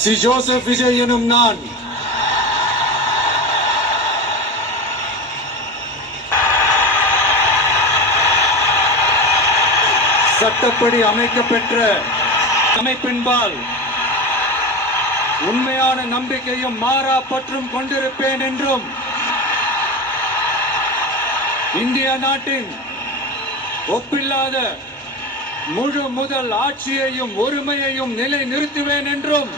C Joseph Vijay எனும் நான் சட்டப்படி அமைக்கப்பெற்ற அமைப்பின்பால் உண்மையான நம்பிக்கையும் மாறா பற்றும் கொண்டிருப்பேன் என்றும் இந்திய நாட்டின் ஒப்பில்லாத முழு முதல் ஆட்சியையும் ஒருமையையும் நிலை நிறுத்துவேன் என்றும்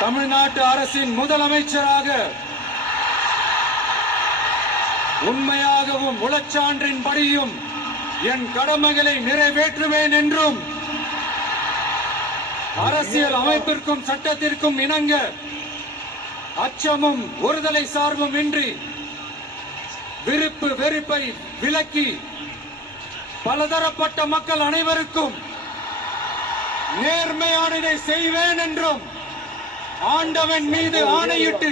தமிழ்நாட்டு அரசின் முதலமைச்சராக உண்மையாகவும் உளச்சான்றின்படியும் என் கடமைகளை நிறைவேற்றுவேன் என்றும் அரசியல் அமைப்பிற்கும் சட்டத்திற்கும் இணங்க அச்சமும் ஒருதலை சார்பும் இன்றி விருப்பு வெறுப்பை விலக்கி பலதரப்பட்ட மக்கள் அனைவருக்கும் நேர்மையானதை செய்வேன் என்றும் ஆண்டவன் மீது ஆணையிட்டு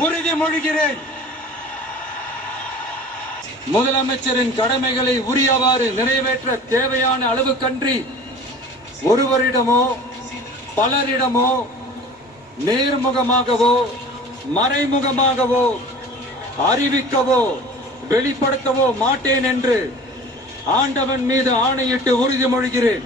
உறுதிமொழிகிறேன். முதலமைச்சரின் கடமைகளை உரியவாறு நிறைவேற்ற தேவையான அளவுக்கன்றி ஒருவரிடமோ பலரிடமோ நேர்முகமாகவோ மறைமுகமாகவோ அறிவிக்கவோ வெளிப்படுத்தவோ மாட்டேன் என்று ஆண்டவன் மீது ஆணையிட்டு உறுதிமொழிகிறேன்.